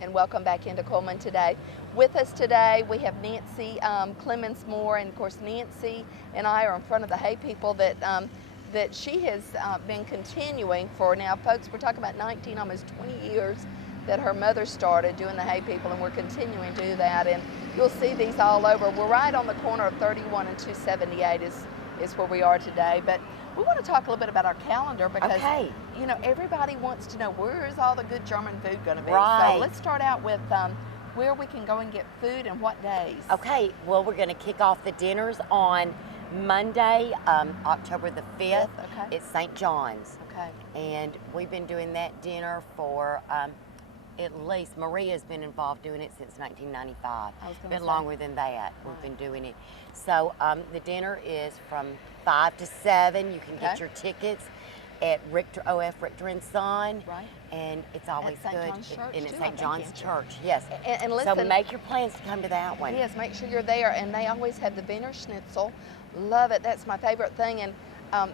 and welcome back into Cullman today. With us today, we have Nancy Clemens Moore, and of course Nancy and I are in front of the hay people that she has been continuing for now. Folks, we're talking about 19, almost 20 years that her mother started doing the hay people, and we're continuing to do that. And you'll see these all over. We're right on the corner of 31 and 278 is where we are today. But we want to talk a little bit about our calendar because, you know, everybody wants to know where is all the good German food going to be. Right. So let's start out with where we can go and get food and what days. Okay, well, we're going to kick off the dinners on Monday, October the 5th. Okay. It's St. John's. Okay. And we've been doing that dinner for at least, Maria's been involved doing it since 1995. A bit longer than that. We've been doing it. So the dinner is from 5 to 7. You can get your tickets at OF Richter and Son. Right. And it's always At St. good. John's Church, And it's too, St. I John's think, Church, yes. And listen, so make your plans to come to that one. Yes, make sure you're there. And they always have the Wiener Schnitzel. Love it. That's my favorite thing. And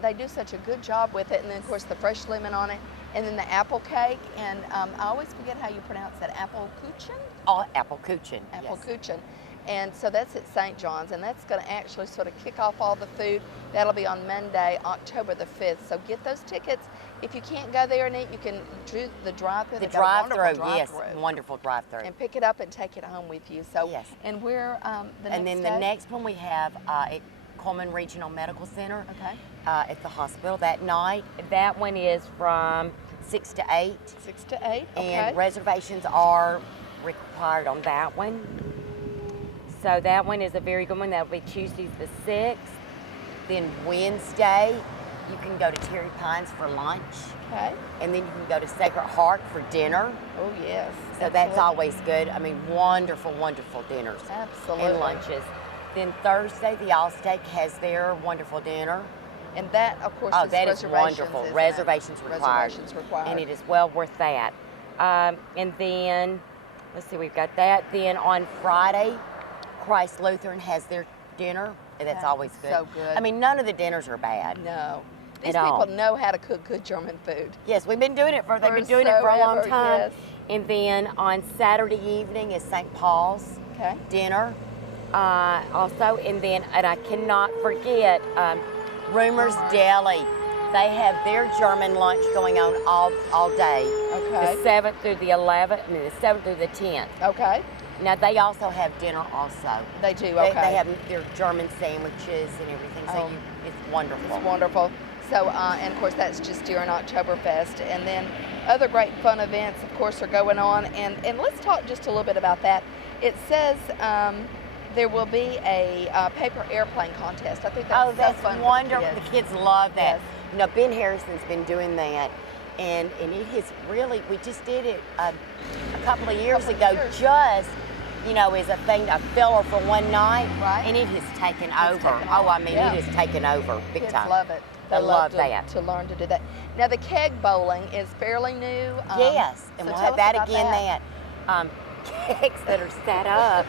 they do such a good job with it. And then, of course, the fresh lemon on it. And then the apple cake. And I always forget how you pronounce that. Apple kuchen? Oh, apple kuchen. Apple yes. kuchen. And so that's at St. John's, and that's going to actually sort of kick off all the food. That'll be on Monday, October the 5th. So get those tickets. If you can't go there and eat, you can do the drive-through. The drive-through, yes, wonderful drive-through. And pick it up and take it home with you. So, yes. And we're the next And then day? the next one we have at Cullman Regional Medical Center. Okay. At the hospital that night. That one is from 6 to 8. 6 to 8. Okay. And reservations are required on that one. So that one is a very good one. That'll be Tuesday the 6th. Then Wednesday, you can go to Terry Pines for lunch. Okay. And then you can go to Sacred Heart for dinner. Oh, yes. So that's always good. I mean, wonderful, wonderful dinners. Absolutely. And lunches. Then Thursday, the Allstate has their wonderful dinner. And that, of course, oh, is that is wonderful. Reservations required. Reservations required. And it is well worth that. And then, let's see, we've got that. Then on Friday, Christ Lutheran has their dinner. And that's always good. So good. I mean, none of the dinners are bad. No. These At people all. know how to cook good German food. Yes, we've been doing it they've been doing it for a long time. Yes. And then on Saturday evening is St. Paul's dinner. Also, and I cannot forget Rumor's Deli. They have their German lunch going on all day. Okay. The 7th through the 11th, and the 7th through the 10th. Okay. Now they also have dinner also. They do, okay. They have their German sandwiches and everything, so it's wonderful. It's wonderful. So, and of course that's just during Oktoberfest. And then other great fun events, of course, are going on. And let's talk just a little bit about that. It says there will be a paper airplane contest. I think that's that's so fun. wonderful. The kids love that. Yes. You know, Ben Harrison's been doing that. And it has really, we just did it a couple of years ago, just, you know, as a thing, a filler for one night. Right. And it has taken over. I mean, it has taken over big Kids time. love it. They love that. To learn to do that. Now the keg bowling is fairly new. Yes, and so we'll tell have us that about again. Kegs that are set up,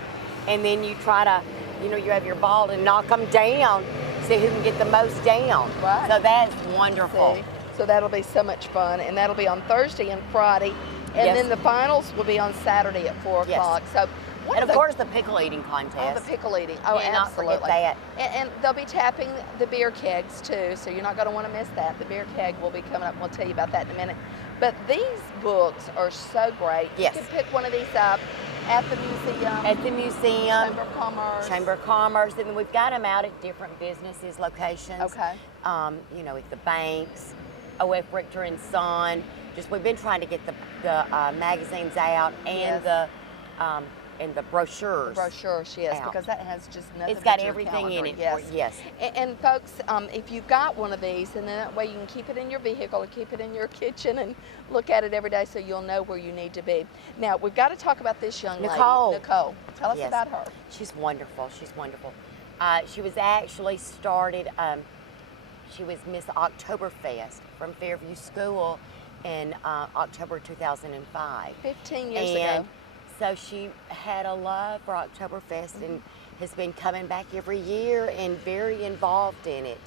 and then you try to, you know, you have your ball and knock them down, see who can get the most down. Right. So that's wonderful. See? So that'll be so much fun, and that'll be on Thursday and Friday, and then the finals will be on Saturday at 4 o'clock. So. And of course the pickle eating contest. Oh, the pickle eating. Oh, absolutely. Not forget that. And they'll be tapping the beer kegs too, so you're not going to want to miss that. The beer keg will be coming up, and we'll tell you about that in a minute. But these books are so great. Yes. You can pick one of these up at the museum. At the museum. Chamber of Commerce. Chamber of Commerce. And then we've got them out at different businesses, locations. Okay. You know, at the banks, OF Richter and Son. Just we've been trying to get the magazines out and the brochures. Brochures, yes, out. because that has just nothing. It's got but your everything in calendar. it. Yes. And folks, if you've got one of these, and then that way you can keep it in your vehicle or keep it in your kitchen and look at it every day, so you'll know where you need to be. Now we've got to talk about this young lady, Nicole. Tell us about her. She's wonderful. She's wonderful. She was actually started. She was Miss Oktoberfest from Fairview School in October 2005. 15 years ago. So she had a love for Oktoberfest and has been coming back every year and very involved in it.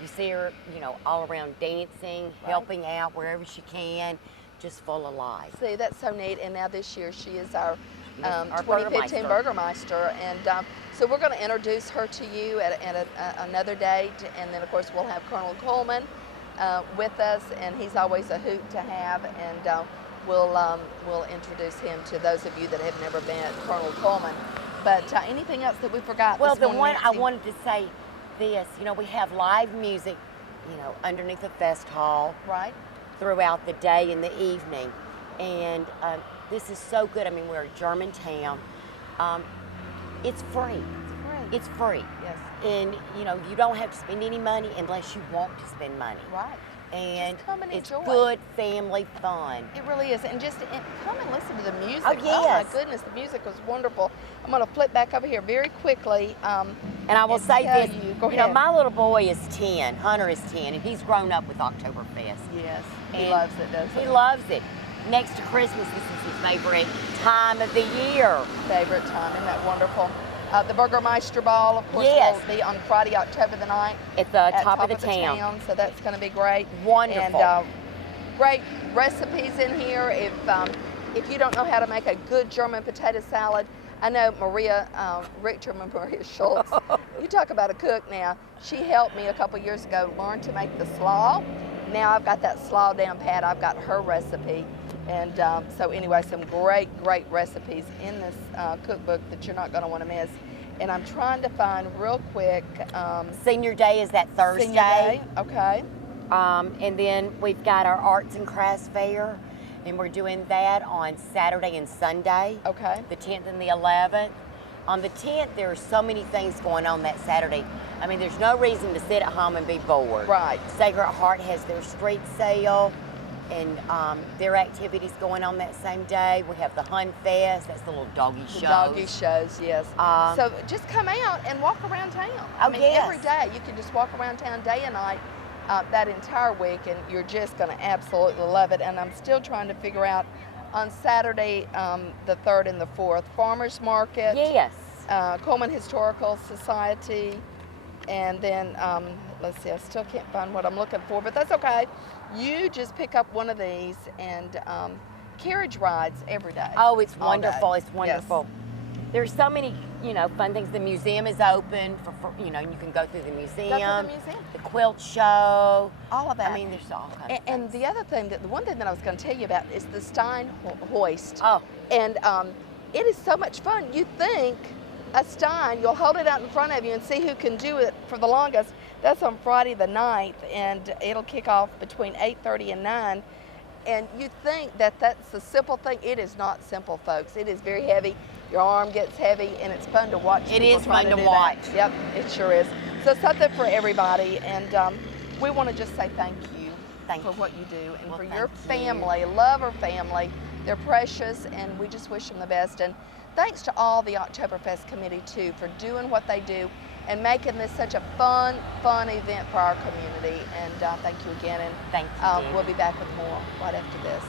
You see her, you know, all around dancing, helping out wherever she can, just full of life. See, that's so neat. And now this year she is our Our 2015 Burgermeister. Burgermeister. And so we're going to introduce her to you at another date. And then, of course, we'll have Colonel Cullman with us. And he's always a hoot to have. And we'll introduce him to those of you that have never met Colonel Cullman. But anything else that we forgot? Well, this the morning, one I Nancy? wanted to say this, you know, we have live music, you know, underneath the fest hall Right. throughout the day and the evening. And this is so good. I mean, we're a German town. It's free. It's free. Yes. And, you know, you don't have to spend any money unless you want to spend money. Right. And Just come and it's enjoy. good family fun. It really is. And just come and listen to the music. Oh, my yes. goodness, the music was wonderful. I'm going to flip back over here very quickly. And I will say tell this, Go you know, ahead. my little boy is 10, Hunter is 10, and he's grown up with Oktoberfest. Yes, he And loves it, doesn't he? He loves it. Next to Christmas, this is his favorite time of the year. Favorite time. Isn't that wonderful? The Burgermeister Ball, of course, Yes. will be on Friday, October the 9th. At the top of the town. So that's going to be great. Wonderful. And great recipes in here. If you don't know how to make a good German potato salad, I know Maria Richter and Maria Schultz. You talk about a cook now. She helped me a couple years ago learn to make the slaw. Now I've got that slaw down pat. I've got her recipe. And so anyway, some great recipes in this cookbook that you're not going to want to miss. And I'm trying to find real quick. Senior Day is that Thursday. Senior Day, okay. And then we've got our Arts and Crafts Fair, and we're doing that on Saturday and Sunday. Okay. The 10th and the 11th. On the 10th, there are so many things going on that Saturday. I mean, there's no reason to sit at home and be bored. Right. Sacred Heart has their street sale, and their activities going on that same day. We have the Hun Fest, that's the little doggy shows. The doggy shows, yes. So just come out and walk around town. I mean, yes. every day you can just walk around town day and night that entire week, and you're just going to absolutely love it. And I'm still trying to figure out on Saturday, the 3rd and the 4th, Farmers Market. Yes. Coleman Historical Society, and then let's see, I still can't find what I'm looking for, but that's okay. You just pick up one of these, and carriage rides every day. Oh, it's all wonderful. day. It's wonderful. There's so many, you know, fun things. The museum is open for you know, you can go through the museum. Go to the museum. The quilt show. All of that. I mean, there's all kinds of And things. the other thing, the one thing that I was going to tell you about is the Stein hoist. Oh. And it is so much fun. You think a Stein, you'll hold it out in front of you and see who can do it for the longest. That's on Friday the 9th, and it'll kick off between 8:30 and 9. And you think that that's a simple thing. It is not simple, folks. It is very heavy. Your arm gets heavy, and it's fun to watch. It people is trying fun to do watch. that. Yep, it sure is. So something for everybody, and we want to just say thank you for what you do, and for your family. Love our family. They're precious, and we just wish them the best. And thanks to all the Oktoberfest committee, too, for doing what they do and making this such a fun event for our community. And thank you again. And Thank you, we'll be back with more right after this.